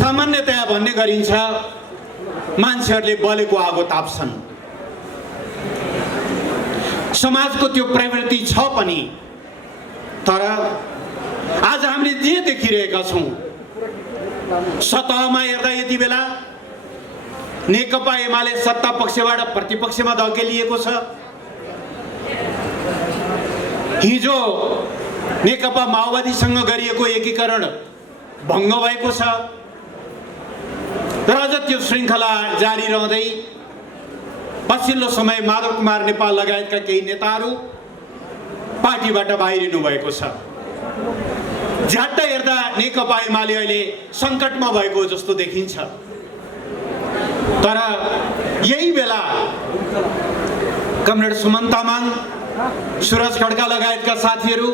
सामान्यतया भन्ने गरिन्छ मान्छेहरूले बलेको आगो ताप्छन्। समाजको त्यो प्रवृत्ति छ पनि, तर आज हामीले जे देखिरहेका छौँ सतहमा हेर्दा यति बेला नेकपा एमाले सत्ता पक्षबाट प्रतिपक्षमा धकेलिएको छ। हिजो नेकपा माओवादीसँग गरिएको एकीकरण भङ्ग भएको छ र अझ त्यो श्रृङ्खला जारी रहँदै पछिल्लो समय माधव कुमार नेपाल लगायतका केही नेताहरू पार्टीबाट बाहिरिनु भएको छ। झ्याट्ट हेर्दा नेकपा एमाले अहिले सङ्कटमा भएको जस्तो देखिन्छ। तर यही बेला कमरेड सुमन तामाङ, सुरज खड्का लगायतका साथीहरू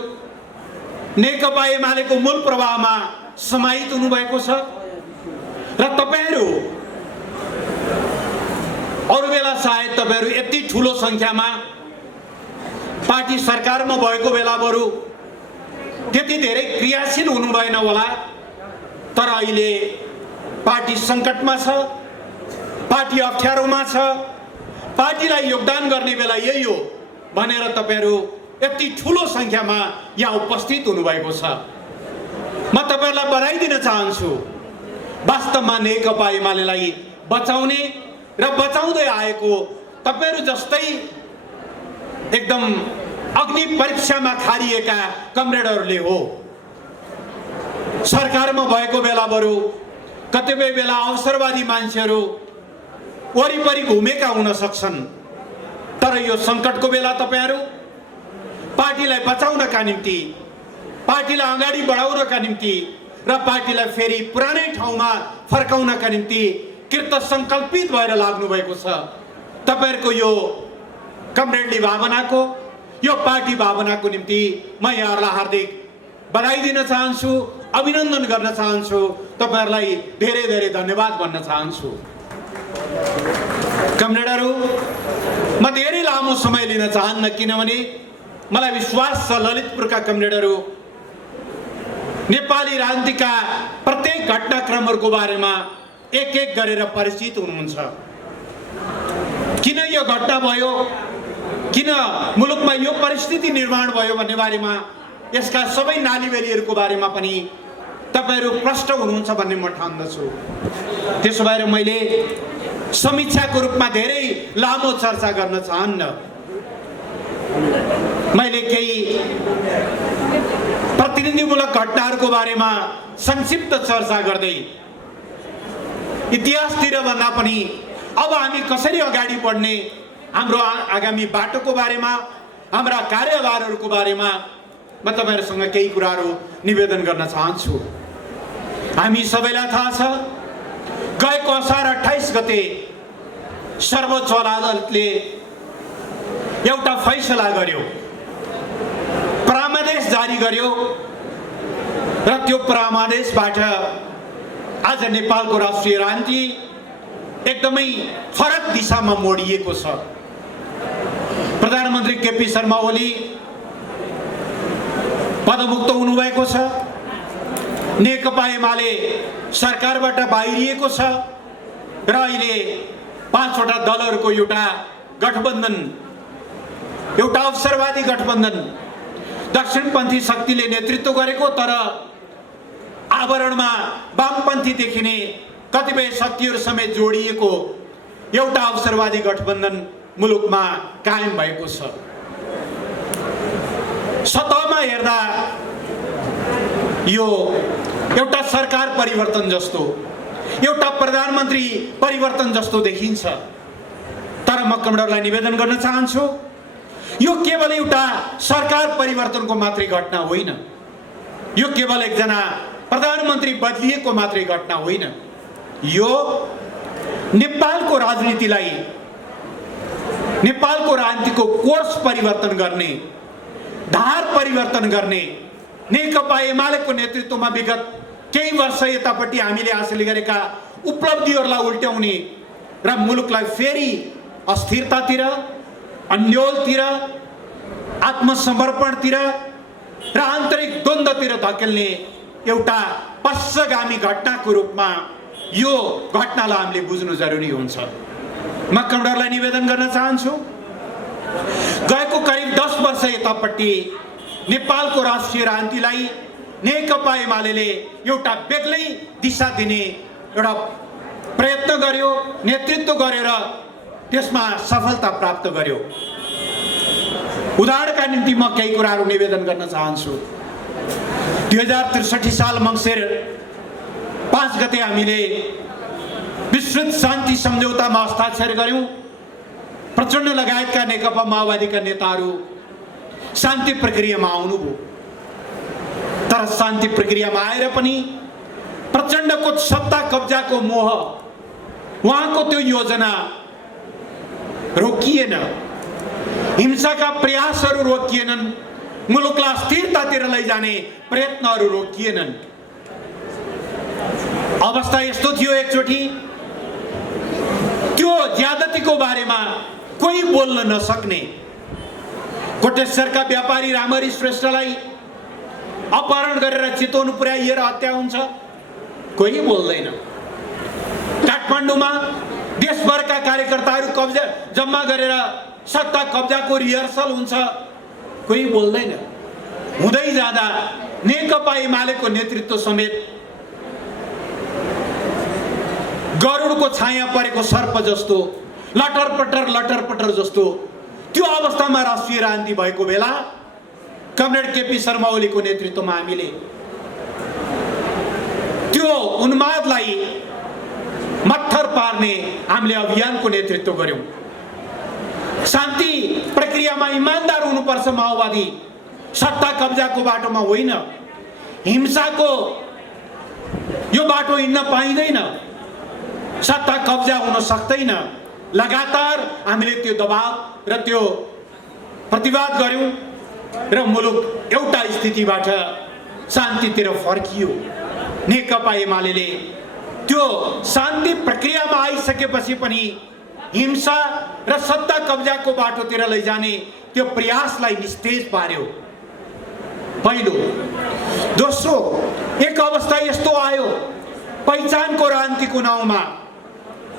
नेकपा एमालेको मूल प्रवाहमा समाहित हुनुभएको छ र तपाईहरू अरू बेला सायद तपाईहरू यति ठुलो संख्यामा पार्टी सरकारमा भएको बेला बरु त्यति धेरै क्रियाशील हुनु भएन होला, तर अहिले पार्टी सङ्कटमा छ, पार्टी अप्ठ्यारोमा छ, पार्टीलाई योगदान गर्ने बेला यही हो भनेर तपाईहरू यति ठुलो संख्यामा यहाँ उपस्थित हुनुभएको छ। म तपाईहरूलाई बधाई दिन चाहन्छु। वास्तवमा नेकपा एमालेलाई बचाउने र बचाउँदै आएको तपाईहरू जस्तै एकदम अग्नि परीक्षामा खारिएका कमरेडहरूले हो। सरकारमा भएको बेला बरु कतिपय बेला अवसरवादी मान्छेहरू वरिपरि घुमेका हुन सक्छन्, तर यो सङ्कटको बेला तपाईहरू पार्टीलाई बचाउनका निम्ति, पार्टीलाई अगाडि बढाउनका निम्ति र पार्टीलाई फेरि पुरानै ठाउँमा फर्काउनका निम्ति कृत सङ्कल्पित भएर लाग्नु भएको छ। तपाईहरूको यो कमरेडली भावनाको, यो पार्टी भावनाको निम्ति म यहाँहरूलाई हार्दिक बधाई दिन चाहन्छु, अभिनन्दन गर्न चाहन्छु, तपाईहरूलाई धेरै धेरै धन्यवाद भन्न चाहन्छु। कमरेडहरू, म धेरै लामो समय लिन चाहन्न, किनभने मलाई विश्वास छ ललितपुरका कमरेडहरू नेपाली राजनीतिका प्रत्येक घटनाक्रमहरूको बारेमा एक एक गरेर परिचित हुनुहुन्छ। किन यो घटना भयो, किन मुलुकमा यो परिस्थिति निर्माण भयो भन्ने बारेमा, यसका सबै नालीबेलीहरूको बारेमा पनि तपाईहरू प्रष्ट हुनुहुन्छ भन्ने म ठान्दछु। त्यसो भएर मैले समीक्षाको रूपमा धेरै लामो चर्चा गर्न चाहन्न। मैले केही प्रतिनिधिमूलक घटनाहरूको बारेमा संक्षिप्त चर्चा गर्दै इतिहासतिर भन्दा पनि अब हामी कसरी अगाडि बढ्ने, हाम्रो आगामी बाटोको बारेमा, हाम्रा कार्यभारहरूको बारेमा म तपाईहरुसँग केही कुराहरू निवेदन गर्न चाहन्छु। हामी सबैलाई थाहा छ, गएको असार 28 गते सर्वोच्च अदालतले एउटा फैसला गर्यो, परामर्श जारी गर्यो र त्यो परामर्शबाट आज नेपालको राष्ट्रिय राजनीति एकदमै फरक दिशामा मोडिएको छ। प्रधानमन्त्री केपी शर्मा ओली पदमुक्त हुनुभएको छ, नेकपा एमाले सरकारबाट बाहिरिएको छ र अहिले 5 वटा दलहरूको एउटा गठबन्धन, एउटा अवसरवादी गठबन्धन दक्षिणपन्थी शक्तिले नेतृत्व गरेको, तर आवरणमा वामपन्थी देखिने कतिपय शक्तिहरू समेत जोडिएको एउटा अवसरवादी गठबन्धन मुलुकमा कायम भएको छ। सतहमा हेर्दा यो एउटा सरकार परिवर्तन जस्तो, एउटा प्रधानमन्त्री परिवर्तन जस्तो देखिन्छ, तर म कमरेडलाई निवेदन गर्न चाहन्छु, यो केवल एउटा सरकार परिवर्तनको मात्रै घटना होइन, यो केवल एकजना प्रधानमन्त्री बदलिएको मात्रै घटना होइन, यो नेपालको राजनीतिलाई, नेपालको राजनीतिको कोर्स परिवर्तन गर्ने, धार परिवर्तन गर्ने, नेकपा एमालेको नेतृत्वमा विगत केही वर्ष यतापट्टि हामीले हासिल गरेका उपलब्धिहरूलाई उल्ट्याउने र मुलुकलाई फेरि अस्थिरतातिर, अन्योलतिर, आत्मसमर्पणतिर र आन्तरिक द्वन्द्वतिर धकेल्ने एउटा पश्चगामी घटनाको रूपमा यो घटनालाई हामीले बुझ्नु जरुरी हुन्छ। म कमरेडलाई निवेदन गर्न चाहन्छु, गएको करिब 10 वर्ष यतापट्टि नेपालको राष्ट्रिय राजनीतिलाई नेकपा एमाले एउटा बेग्लै दिशा दिने एउटा प्रयत्न गर्यो, नेतृत्व गरेर त्यसमा सफलता प्राप्त गर्यो। उदाहरणका निम्ति म केही कुराहरू निवेदन गर्न चाहन्छु। 2063 साल मङ्सिर 5 गते हामीले विस्तृत शान्ति सम्झौतामा हस्ताक्षर गर्यौं। प्रचण्ड लगायतका नेकपा माओवादीका नेताहरू शान्ति प्रक्रियामा आउनुभयो, तर शान्ति प्रक्रियामा आएर पनि प्रचण्डको सत्ता कब्जाको मोह, उहाँको त्यो योजना रोकिएन, हिंसाका प्रयासहरू रोकिएनन्, मुलुकलाई स्थिरतातिर लैजाने प्रयत्नहरू रोकिएनन्। अवस्था यस्तो थियो, एकचोटि त्यो ज्यादतीको बारेमा कोही बोल्न नसक्ने, कोटेश्वरका व्यापारी रामहरि श्रेष्ठलाई अपहरण गरेर चितवन पुर्याइएर हत्या हुन्छ, कोही बोल्दैन। काठमाडौँमा देशभरका कार्यकर्ताहरू कब्जा जम्मा गरेर सत्ता कब्जाको रिहर्सल हुन्छ, कोही बोल्दैन। हुँदै जाँदा नेकपा एमालेको नेतृत्व समेत गरुडको छाया परेको सर्प जस्तो लटरपटर जस्तो त्यो अवस्थामा राष्ट्रिय राजनीति भएको बेला कमरेड केपी शर्मा ओलीको नेतृत्वमा हामीले त्यो उन्मादलाई मत्थर पार्ने हामीले अभियानको नेतृत्व गर्यौं। शान्ति प्रक्रियामा इमानदार हुनुपर्छ माओवादी, सत्ता कब्जाको बाटोमा होइन, हिंसाको यो बाटो हिँड्न पाइँदैन, सत्ता कब्जा हुन सक्दैन। लगातार हामीले त्यो दबाव र त्यो प्रतिवाद गर्यौं र मुलुक एउटा स्थितिबाट शान्तितिर फर्कियो। नेकपा एमाले त्यो शान्ति प्रक्रियामा आइसकेपछि पनि हिंसा र सत्ता कब्जाको बाटोतिर लैजाने त्यो प्रयासलाई निस्तेज पार्यो। पहिलो। दोस्रो, एक अवस्था यस्तो आयो, पहिचानको राजनीतिको नाउँमा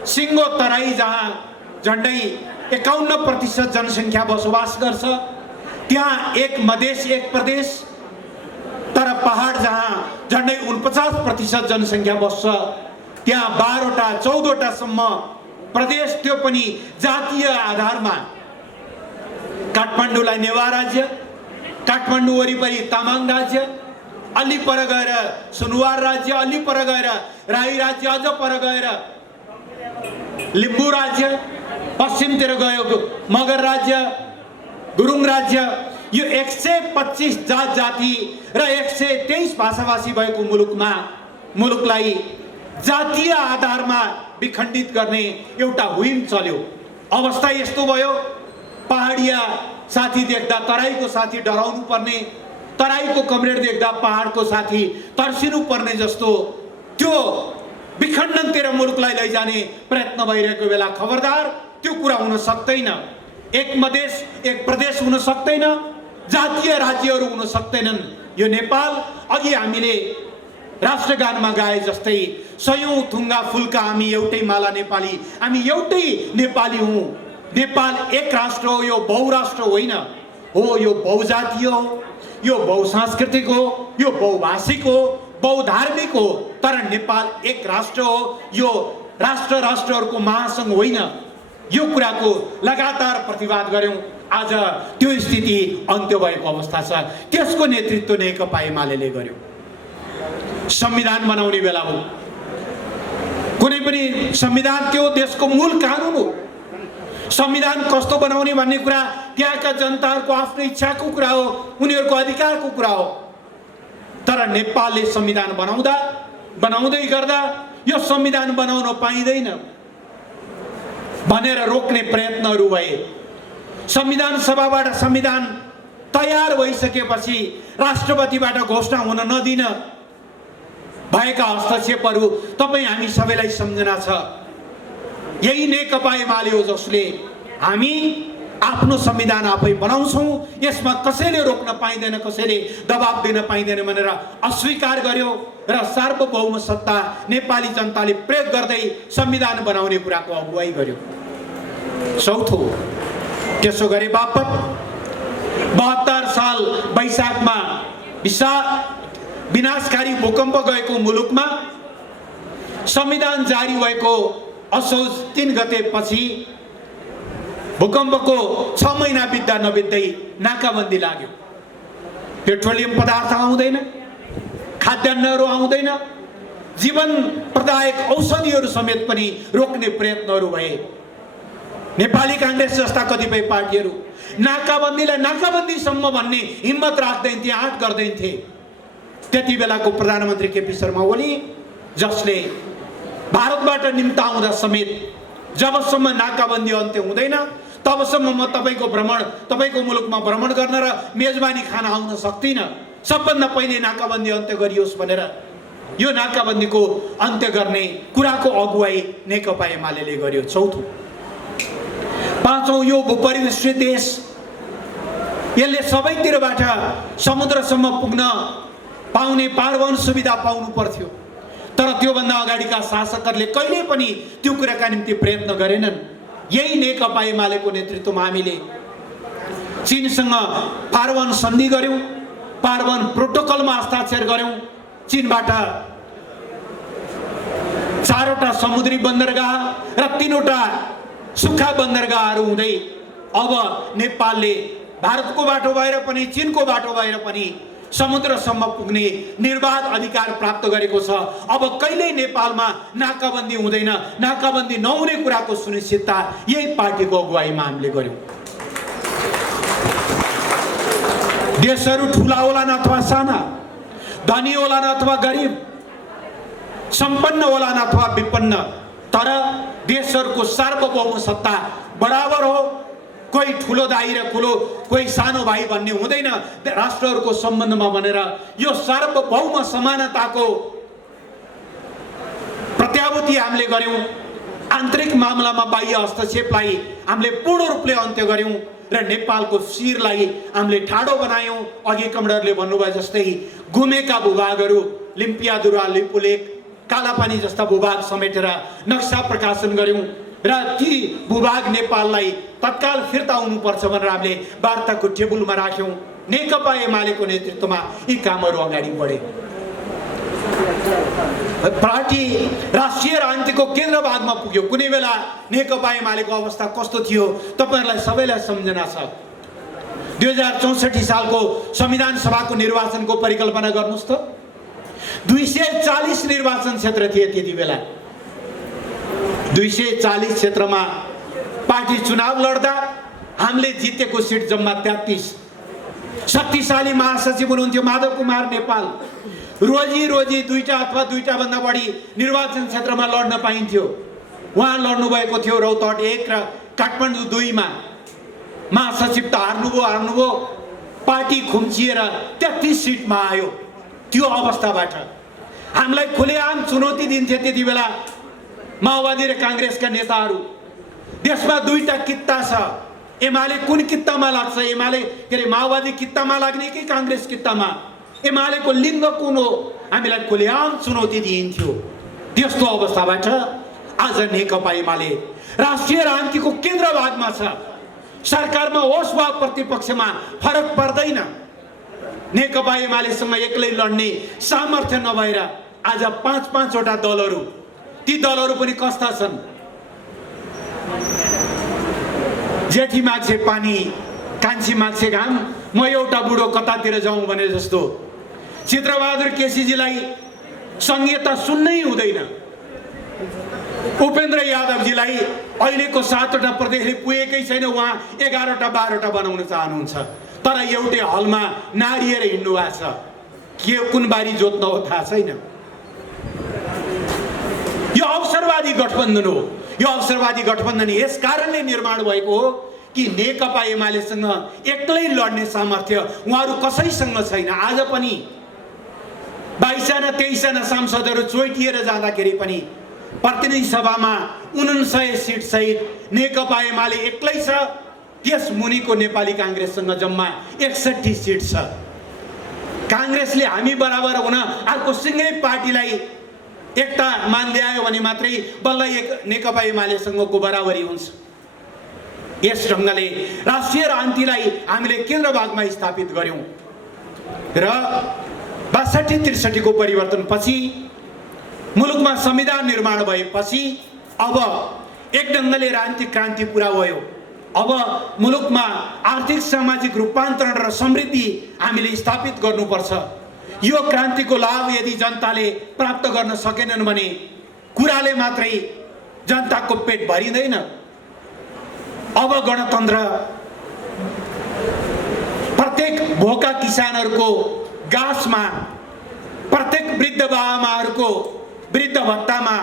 सिङ्गो तराई जहाँ झन्डै 51% जनसङ्ख्या बसोबास गर्छ, त्यहाँ एक मधेस एक प्रदेश, तर पहाड जहाँ झन्डै 49% जनसङ्ख्या बस्छ, त्यहाँ 12वटा 14वटा सम्म प्रदेश, त्यो पनि जातीय आधारमा। काठमाडौँलाई नेवा राज्य, काठमाडौँ वरिपरि तामाङ राज्य, अलि पर गएर सुनुवार राज्य, अलि पर गएर राई राज्य, अझ पर गएर लिम्बू राज्य, पश्चिमतिर गयो मगर राज्य, गुरुङ राज्य। यो 125 जात जाति र 123 भाषाभाषी भएको मुलुकलाई जातीय आधारमा विखण्डित गर्ने एउटा हुइम चल्यो। अवस्था यस्तो भयो, पहाडिया साथी देख्दा तराईको साथी डराउनु पर्ने, तराईको कमरेड देख्दा पहाडको साथी तर्सिनु पर्ने जस्तो त्यो विखण्डनतिर मुलुकलाई लैजाने प्रयत्न भइरहेको बेला खबरदार, त्यो कुरा हुन सक्दैन। एक मधेस एक प्रदेश हुन सक्दैन, जातीय राज्यहरू हुन सक्दैनन्। यो नेपाल, अघि हामीले राष्ट्रगानमा गाए जस्तै, सयौं थुङ्गा फुलका हामी एउटै माला नेपाली, हामी एउटै नेपाली हौं। नेपाल एक राष्ट्र हो, यो बहुराष्ट्र होइन हो, यो बहुजातीय हो, यो बहुसांस्कृतिक हो, यो बहुभाषिक हो, बहुधार्मिक हो, तर नेपाल एक राष्ट्र हो, यो राष्ट्रहरूको महासंघ होइन। यो कुराको लगातार प्रतिवाद गर्यौं। आज त्यो स्थिति अन्त्य भएको अवस्था छ, त्यसको नेतृत्व नेकपा एमाले गर्यो। संविधान बनाउने बेला हो, कुनै पनि संविधान त्यो देशको मूल कानुन हो। संविधान कस्तो बनाउने भन्ने कुरा त्यहाँका जनताहरूको आफ्नो इच्छाको कुरा हो, उनीहरूको अधिकारको कुरा हो। तर नेपालले संविधान बनाउँदै गर्दा यो संविधान बनाउन पाइँदैन भनेर रोक्ने प्रयत्नहरू भए। संविधान सभाबाट संविधान तयार भइसकेपछि राष्ट्रपतिबाट घोषणा हुन नदिन भएका हस्तक्षेपहरू तपाईँ हामी सबैलाई सम्झना छ। यही नेकपा एमाले हो जसले हामी आफ्नो संविधान आफै बनाउँछौँ, यसमा कसैले रोक्न पाइँदैन, कसैले दबाब दिन पाइँदैन भनेर अस्वीकार गर्यो र सार्वभौम सत्ता नेपाली जनताले प्रयोग गर्दै संविधान बनाउने कुराको अगुवाई गर्यो। चौथो, त्यसो गरे बापत 72 साल वैशाखमा विनाशकारी भूकम्प गएको मुलुकमा संविधान जारी भएको असोज 3 गते पछि भूकम्पको 6 महिना बित्दा नबित्दै नाकाबन्दी लाग्यो। पेट्रोलियम पदार्थ आउँदैन, खाद्यान्नहरू आउँदैन, जीवन प्रदायक औषधिहरू समेत पनि रोक्ने प्रयत्नहरू भए। नेपाली कांग्रेस जस्ता कतिपय पार्टीहरू नाकाबन्दीलाई नाकाबन्दीसम्म भन्ने हिम्मत राख्दैन थिए, आँट गर्दैन थिए। त्यति बेलाको प्रधानमन्त्री केपी शर्मा ओली, जसले भारतबाट निम्ता आउँदा समेत जबसम्म नाकाबन्दी अन्त्य हुँदैन तबसम्म म तपाईको मुलुकमा भ्रमण गर्न र मेजबानी खान आउन सक्दिनँ, सबभन्दा पहिले नाकाबन्दी अन्त्य गरियोस् भनेर यो नाकाबन्दीको अन्त्य गर्ने कुराको अगुवाई नेकपा एमाले गर्यो। चौथो, पाँचौं, यो भूपरिवेष्टित देश, यसले सबैतिरबाट समुद्रसम्म पुग्न पाउने पारवन सुविधा पाउनु पर्थ्यो, तर त्योभन्दा अगाडिका शासकहरूले कहिल्यै पनि त्यो कुराका निम्ति प्रयत्न गरेनन्। यही नेकपा एमालेको नेतृत्वमा हामीले चीनसँग पारवन सन्धि गर्यौं, पारवन प्रोटोकलमा हस्ताक्षर गर्यौं। चीनबाट 4वटा समुद्री बन्दरगाह र 3वटा सुक्खा बन्दरगाहहरू हुँदै अब नेपालले भारतको बाटो भएर पनि चीनको बाटो भएर पनि समुद्रसम्म पुग्ने निर्बाध अधिकार प्राप्त गरेको छ। अब कहिल्यै नेपालमा नाकाबन्दी हुँदैन, नाकाबन्दी नहुने कुराको सुनिश्चितता यही पार्टीको अगुवाईमा हामीले गर्यौं। देशहरू ठूला होलान् अथवा साना, धनी होलान् अथवा गरिब, सम्पन्न होलान् अथवा विपन्न, तर देशहरूको सार्वभौम सत्ता बराबर हो। कोही ठुलो दाइ र कोही सानो भाइ भन्ने हुँदैन राष्ट्रहरूको सम्बन्धमा भनेर यो सार्वभौम समानताको प्रत्याभूति हामीले गर्यौं। आन्तरिक मामलामा बाह्य हस्तक्षेपलाई हामीले पूर्ण रूपले अन्त्य गर्यौं र नेपालको शिरलाई हामीले ठाडो बनायौं। अघि कमरेडरले भन्नुभयो जस्तै गुमेका भूभागहरू लिम्पियादुरा, लिपुलेक, कालापानी जस्ता भूभाग समेटेर नक्सा प्रकाशन गर्यौं र ती भूभाग नेपाललाई तत्काल फिर्ता हुनुपर्छ भनेर हामीले वार्ताको टेबलमा राख्यौं। नेकपा एमालेको नेतृत्वमा यी कामहरू अगाडि बढे। पार्टी राष्ट्रिय राजनीतिको केन्द्र भागमा पुग्यो। कुनै बेला नेकपा एमालेको अवस्था कस्तो थियो तपाईहरुलाई सबैलाई सम्झना छ। 2064 सालको संविधान सभाको निर्वाचनको परिकल्पना गर्नुस् त। 240 निर्वाचन क्षेत्र थिए त्यति बेला। 240 क्षेत्रमा पार्टी चुनाव लड्दा हामीले जितेको सिट जम्मा 33। शक्तिशाली महासचिव हुनुहुन्थ्यो माधव कुमार नेपाल। रोजी दुईटा अथवा दुईटा भन्दा बढी निर्वाचन क्षेत्रमा लड्न पाइन्थ्यो। उहाँ लड्नु भएको थियो रौतहट 1 र काठमाडौँ 2 मा। महासचिव त हार्नुभयो। पार्टी खुम्चिएर 33 सिटमा आयो। त्यो अवस्थाबाट हामीलाई खुलेआम चुनौती दिन्थे त्यति बेला माओवादी र कांग्रेसका नेताहरू। देशमा दुईटा कित्ता छ। एमाले कुन कित्तामा लाग्छ? एमाले माओवादी कित्तामा लाग्ने कि कांग्रेस कित्तामा? एमालेको लिङ्ग कुन हो? हामीलाई खुलेआम चुनौती दिइन्थ्यो। त्यस्तो अवस्थाबाट आज नेकपा एमाले राष्ट्रिय राजनीतिको केन्द्र भागमा छ। सरकारमा होस् वा प्रतिपक्षमा फरक पर्दैन। नेकपा एमालेसँग एक्लै लड्ने सामर्थ्य नभएर आज 5-5 वटा दलहरू, ती दलहरू पनि कस्ता छन्? जेठी माग्छे पानी, कान्छी माग्छे घाम, म एउटा बुढो कतातिर जाउँ भने जस्तो। चित्रबहादुर केसीजीलाई संहिता सुन्नै हुँदैन। उपेन्द्र यादवजीलाई अहिलेको 7 वटा प्रदेशले पुगेकै छैन, उहाँ 11 वटा 12 वटा बनाउन चाहनुहुन्छ। तर एउटै हलमा नारिएर हिँड्नु भएको छ। के कुन बारी जोत्न हो थाहा छैन। यो अवसरवादी गठबन्धन हो। यो अवसरवादी गठबन्धन यस कारणले निर्माण भएको हो कि नेकपा एमालेसँग एक्लै लड्ने सामर्थ्य उहाँहरू कसैसँग छैन। आज पनि 22 जना 23 जना सांसदहरू चोइटिएर जाँदाखेरि पनि प्रतिनिधि सभामा 49 सिट सहित नेकपा एमाले एक्लै छ। त्यस मुनिको नेपाली काङ्ग्रेससँग जम्मा 61 सिट छ। काङ्ग्रेसले हामी बराबर हुन अर्को सिंगै पार्टीलाई एकता मान ल्यायो भने मात्रै बल्ल एक नेकपा एमालेसँगको बराबरी हुन्छ। यस ढङ्गले राष्ट्रिय राजनीतिलाई हामीले केन्द्र भागमा स्थापित गर्यौं र 62-63 को परिवर्तनपछि मुलुकमा संविधान निर्माण भएपछि अब एक ढङ्गले राजनीतिक क्रान्ति पुरा भयो। अब मुलुकमा आर्थिक सामाजिक रूपान्तरण र समृद्धि हामीले स्थापित गर्नुपर्छ। यो क्रान्तिको लाभ यदि जनताले प्राप्त गर्न सकेनन् भने कुराले मात्रै जनताको पेट भरिँदैन। अब गणतन्त्र प्रत्येक भोका किसानहरूको गाँसमा, प्रत्येक वृद्ध बाबामाहरूको वृद्ध भत्तामा,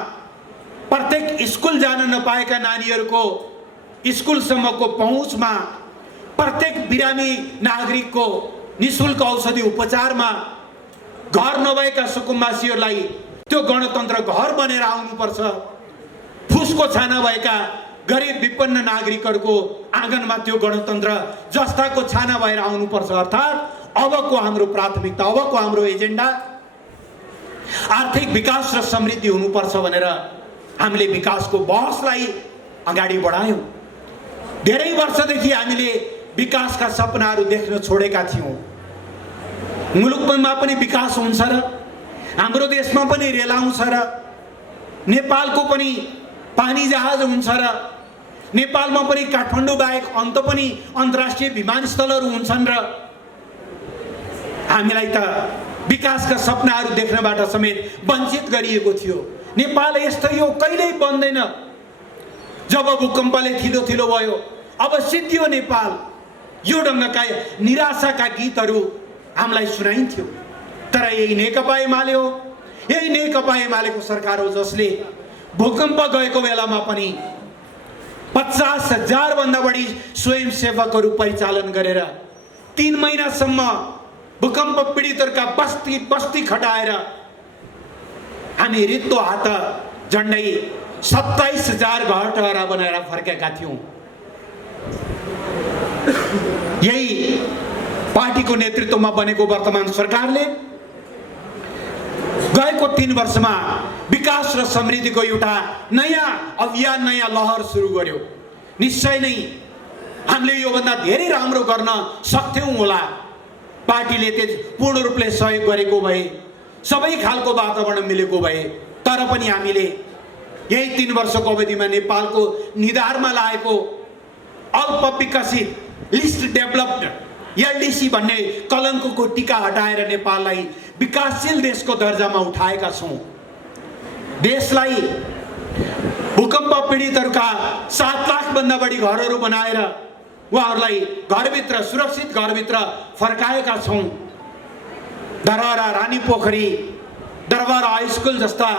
प्रत्येक स्कुल जान नपाएका नानीहरूको स्कुलसम्मको पहुँचमा, प्रत्येक बिरामी नागरिकको निःशुल्क औषधि उपचारमा, घर नभएका सुकुम्बासीहरूलाई त्यो गणतन्त्र घर बनेर आउनुपर्छ। फुसको छाना भएका गरिब विपन्न नागरिकहरूको आँगनमा त्यो गणतन्त्र जस्ताको छाना भएर आउनुपर्छ। अर्थात् अबको हाम्रो प्राथमिकता, अबको हाम्रो एजेन्डा आर्थिक विकास र समृद्धि हुनुपर्छ भनेर हामीले विकासको बहसलाई अगाडि बढायौं। धेरै वर्षदेखि हामीले विकासका सपनाहरू देख्न छोडेका थियौं। मुलुकमा पनि विकास हुन्छ र हाम्रो देशमा पनि रेल आउँछ र नेपालको पनि पानी जहाज हुन्छ र नेपालमा पनि काठमाडौँ बाहेक अन्त पनि अन्तर्राष्ट्रिय विमानस्थलहरू हुन्छन् र हामीलाई त विकासका सपनाहरू देख्नबाट समेत वञ्चित गरिएको थियो। नेपाल यस्तो यो कहिल्यै बन्दैन। जब भूकम्पले थिलो भयो अब सिद्धियो नेपाल, यो ढङ्गका निराशाका गीतहरू हामीलाई सुनाइन्थ्यो। तर यही नेकपा एमाले हो, यही नेकपा एमालेको सरकार हो जसले भूकम्प गएको बेलामा पनि 50,000 भन्दा बढी स्वयंसेवकहरू परिचालन गरेर 3 महिनासम्म भूकम्प पीडितहरूका बस्ती बस्ती खटाएर हामी रित्तो हात झन्डै 27,000 घर टहरा बनाएर फर्केका थियौं। यही पार्टीको नेतृत्वमा बनेको वर्तमान सरकारले गएको 3 वर्षमा विकास र समृद्धिको एउटा नयाँ अभियान, नयाँ लहर सुरु गर्यो। निश्चय नै हामीले योभन्दा धेरै राम्रो गर्न सक्थ्यौं होला। पार्टीले त्यति पूर्ण रूपले सहयोग गरेको भए, सबै खालको वातावरण मिलेको भए, तर पनि हामीले यही 3 वर्षको अवधिमा नेपालको निधारमा लागेको अल्प विकसित लिस्ट डेभलप्ड एलडीसी भन्ने कलङ्कको टीका हटाएर नेपाललाई विकासशील देशको दर्जामा उठाएका छौं। देशलाई भूकम्प पीडितहरूका 7 लाख भन्दा बढी घरहरू बनाएर उहाँहरूलाई घरभित्र, सुरक्षित घरभित्र फर्काएका छौं। दरबारा, रानी पोखरी, दरबार हाई स्कुल जस्ता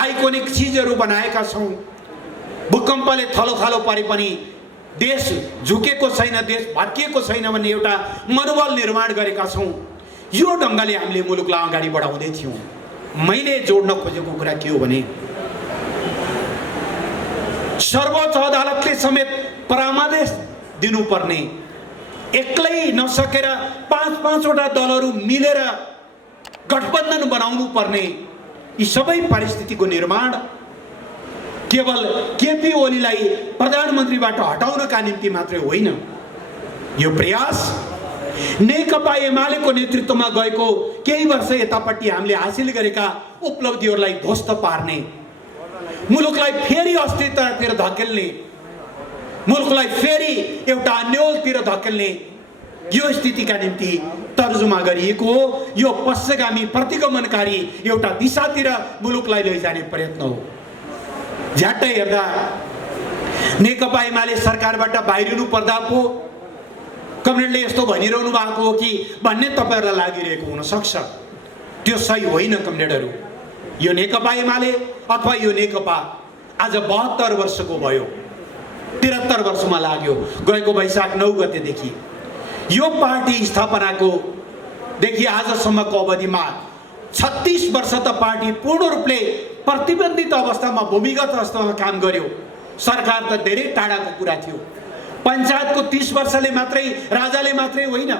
आइकोनिक चिजहरू बनाएका छौं। भूकम्पले थलोथलो परे पनि देश झुकेको छैन, देश भत्किएको छैन भन्ने एउटा मनोबल निर्माण गरेका छौं। यो ढङ्गले हामीले मुलुकलाई अगाडि बढाउँदै थियौं। मैले जोड्न खोजेको कुरा के हो भने सर्वोच्च अदालतले समेत परामर्श दिनुपर्ने, एक्लै नसकेर 5-5 वटा दलहरू मिलेर गठबन्धन बनाउनु पर्ने, यी सबै परिस्थितिको निर्माण केवल केपी ओलीलाई प्रधानमन्त्रीबाट हटाउनका निम्ति मात्रै होइन। यो प्रयास नेकपा एमालेको नेतृत्वमा गएको केही वर्ष यतापट्टि हामीले हासिल गरेका उपलब्धिहरूलाई ध्वस्त पार्ने, मुलुकलाई फेरि अस्थिरतातिर धकेल्ने, मुलुकलाई फेरि एउटा अन्यलतिर धकेल्ने यो स्थितिका निम्ति तर्जुमा गरिएको हो। यो पश्चगामी प्रतिगमनकारी एउटा दिशातिर मुलुकलाई लैजाने प्रयत्न हो। झ्याट्टै हेर्दा नेकपा एमाले सरकारबाट बाहिरिनु पर्दा पो कमरेडले यस्तो भनिरहनु भएको हो कि भन्ने तपाईहरुलाई लागिरहेको हुन सक्छ। त्यो सही होइन कमरेडहरू। यो नेकपा एमाले अथवा यो नेकपा आज 72 वर्षको भयो, 73 वर्षमा लाग्यो। गएको वैशाख 9 गतेदेखि यो पार्टी स्थापनाको देखि आजसम्मको अवधिमा 36 वर्ष त पार्टी पूर्ण रूपले प्रतिबन्धित अवस्थामा, भूमिगत अवस्थामा काम गर्यो। सरकार त धेरै टाढाको कुरा थियो। पञ्चायतको 30 वर्षले मात्रै राजाले मात्रै होइन,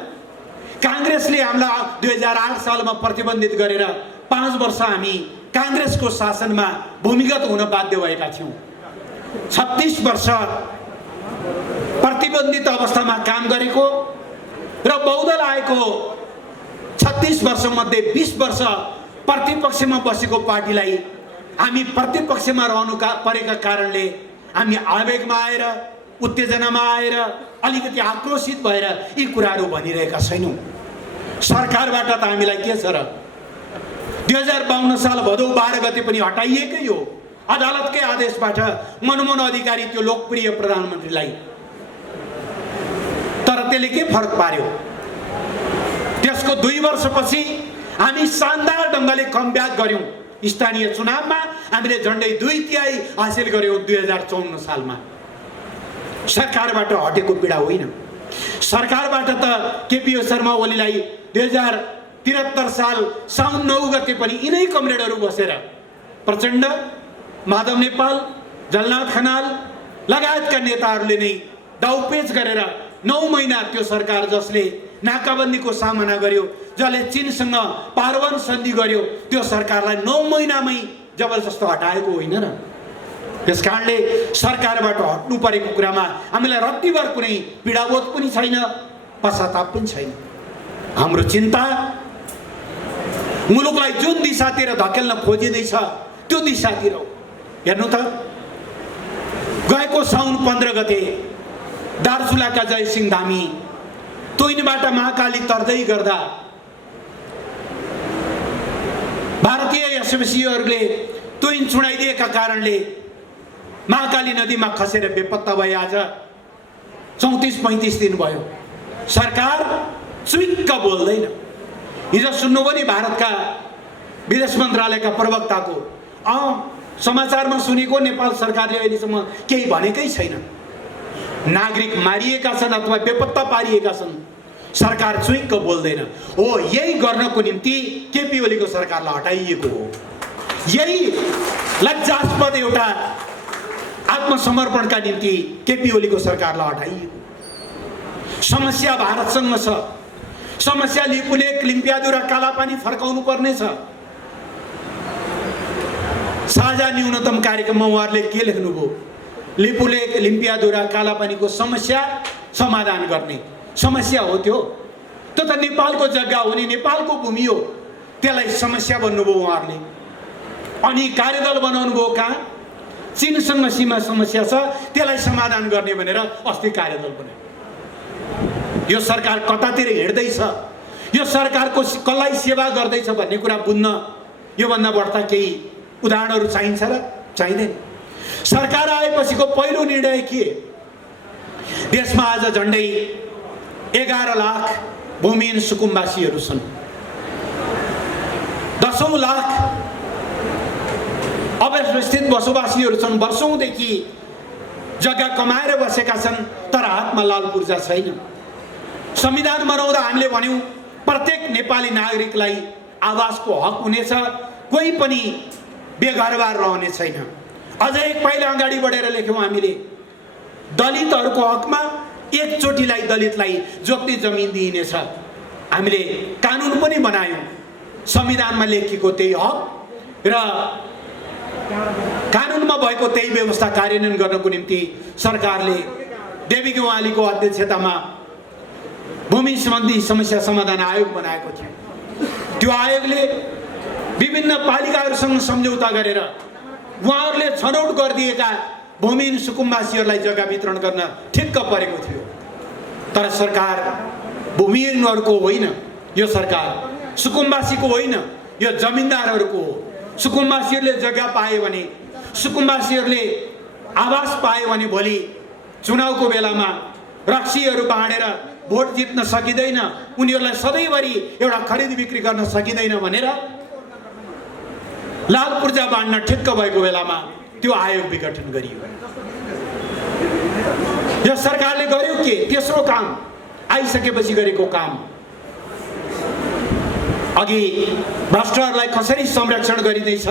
काङ्ग्रेसले हामीलाई 2008 सालमा प्रतिबन्धित गरेर 5 वर्ष हामी काङ्ग्रेसको शासनमा भूमिगत हुन बाध्य भएका थियौँ। 36 वर्ष प्रतिबन्धित अवस्थामा काम गरेको र बहुदल आएको 36 वर्षमध्ये 20 वर्ष प्रतिपक्षमा बसेको पार्टीलाई हामी प्रतिपक्षमा रहनु परेका कारणले हामी आवेगमा आएर, उत्तेजनामा आएर, अलिकति आक्रोशित भएर यी कुराहरू भनिरहेका छैनौँ। सरकारबाट त हामीलाई के छ र? 2052 साल भदौ 12 गते पनि हटाइएकै हो अदालतकै आदेशबाट मनमोहन अधिकारी त्यो लोकप्रिय प्रधानमन्त्रीलाई। तर त्यसले के फरक पार्यो? त्यसको 2 वर्षपछि हामी शानदार ढङ्गले कमब्याक गर्यौँ। स्थानीय चुनावमा हामीले झन्डै 2/3 हासिल गर्यौँ 2054 सालमा। सरकारबाट हटेको पीडा होइन। सरकारबाट त केपी शर्मा ओलीलाई 2073 साल साउन 9 गते पनि यिनै कमरेडहरू बसेर प्रचण्ड, माधव नेपाल, जलनाथ खनाल लगायतका नेताहरूले नै दाउपेच गरेर 9 महिना त्यो सरकार जसले नाकाबन्दीको सामना गर्यो, जसले चीनसँग पारवन सन्धि गर्यो, त्यो सरकारलाई 9 महिनामै जबरजस्त हटाएको होइन र? त्यसकारणले सरकारबाट हट्नु परेको कुरामा हामीलाई रत्तिभर कुनै पीडाबोध पनि छैन, पश्चाताप पनि छैन। हाम्रो चिन्ता मुलुकलाई जुन दिशातिर धकेल्न खोजिँदैछ त्यो दिशातिर हो। हेर्नु त, गएको साउन 15 गते दार्चुलाका जयसिंह धामी तोइनबाट महाकाली तर्दै गर्दा भारतीय एसएमसीहरूले तोइन छुडाइदिएका कारणले महाकाली नदीमा खसेर बेपत्ता भए। आज 34-35 दिन भयो, सरकार चुइक्क बोल्दैन। हिजो सुन्नुभयो नि भारतका विदेश मन्त्रालयका प्रवक्ताको, समाचारमा सुनेको नेपाल सरकारले अहिलेसम्म केही भनेकै छैन। नागरिक मारिएका छन् अथवा बेपत्ता पारिएका छन्, सरकार चुइक्क बोल्दैन। हो, यही गर्नको निम्ति केपी ओलीको सरकारलाई हटाइएको हो। यही लज्जास्पद एउटा आत्मसमर्पणका निम्ति केपी ओलीको सरकारलाई हटाइएको। समस्या भारतसँग छ, समस्या लिपुलेक, लिम्पियादुरा, कालापानी फर्काउनु पर्ने छ। साझा न्यूनतम कार्यक्रममा उहाँहरूले के लेख्नुभयो? लिपुलेक, लिम्पियादुरा, कालापानीको समस्या समाधान गर्ने समस्या हो त्यो त नेपालको जग्गा हो नि, नेपालको भूमि हो, त्यसलाई समस्या भन्नुभयो उहाँहरूले। अनि कार्यदल बनाउनु भयो कहाँ? चीनसँग सीमा समस्या छ, त्यसलाई समाधान गर्ने भनेर अस्ति कार्यदल बनायो। यो सरकार कतातिर हिँड्दैछ, यो सरकारको कसलाई सेवा गर्दैछ भन्ने कुरा बुझ्न योभन्दा बढ्ता केही उदाहरणहरू चाहिन्छ र? चाहिँदैन। सरकार आएपछिको पहिलो निर्णय के? देशमा आज झन्डै 11 लाख भूमिहीन सुकुम्बासीहरू छन्। 10 लाख अव्यवस्थित बसोबासीहरू छन्। वर्षौंदेखि जग्गा कमाएर बसेका छन्, तर हातमा लाल पूर्जा छैन। संविधान बनाउँदा हामीले भन्यौं प्रत्येक नेपाली नागरिकलाई आवासको हक हुनेछ, कोही पनि बेघरबार रहने छैन। अझै एक पाइला अगाडि बढेर लेख्यौं हामीले, दलितहरूको हकमा एकचोटिलाई दलितलाई जोत्ने जमिन दिइनेछ। हामीले कानुन पनि बनायौं, संविधानमा लेखिएको त्यही हक र कानुनमा भएको त्यही व्यवस्था कार्यान्वयन गर्नको निम्ति सरकारले देवी गेवालीको अध्यक्षतामा भूमि सम्बन्धी समस्या समाधान आयोग बनाएको थियो। त्यो आयोगले विभिन्न पालिकाहरूसँग सम्झौता गरेर उहाँहरूले छनौट गरिदिएका भूमिहीन सुकुम्बासीहरूलाई जग्गा वितरण गर्न ठिक्क परेको थियो। तर सरकार भूमिहीनहरूको होइन, यो सरकार सुकुम्बासीको होइन, यो जमिनदारहरूको हो। सुकुम्बासीहरूले जग्गा पाए भने, सुकुम्बासीहरूले आवास पाए भने भोलि चुनावको बेलामा रक्सीहरू बाँडेर भोट जित्न सकिँदैन, उनीहरूलाई सधैँभरि एउटा खरिद बिक्री गर्न सकिँदैन भनेर लाल पूर्जा बाँड्न ठिक्क भएको बेलामा त्यो आयोग विघटन गरियो। यो सरकारले गर्यो के? तेस्रो काम आइसकेपछि गरेको काम। अघि भ्रष्टहरूलाई कसरी संरक्षण गरिँदैछ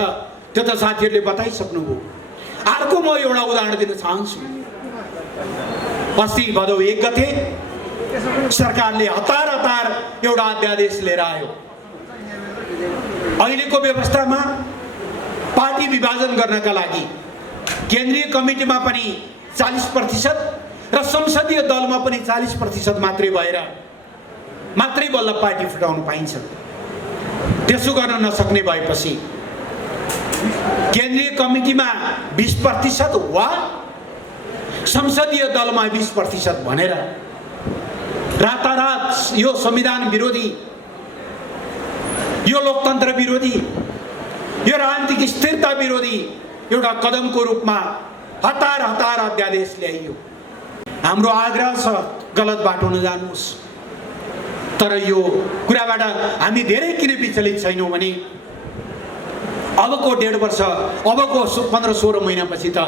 त्यो त साथीहरूले बताइसक्नुभयो। अर्को म एउटा उदाहरण दिन चाहन्छु। अस्ति भदौ 1 गते सरकारले हतार एउटा अध्यादेश लिएर आयो। अहिलेको व्यवस्थामा पार्टी विभाजन गर्नका लागि केन्द्रीय कमिटीमा पनि 40% र संसदीय दलमा पनि 40% मात्रै भएर मात्रै बल्ल पार्टी फुटाउन पाइन्छ। त्यसो गर्न नसक्ने भएपछि केन्द्रीय कमिटीमा 20% वा संसदीय दलमा 20% भनेर रातारात यो संविधान विरोधी, यो लोकतन्त्र विरोधी, यो राजनीतिक स्थिरता विरोधी एउटा कदमको रूपमा हतार अध्यादेश ल्याइयो। हाम्रो आग्रह छ गलत बाटो नजानुहोस्। तर यो कुराबाट हामी धेरै किन विचलित छैनौँ भने अबको 1.5 वर्ष, अबको 15-16 महिनापछि त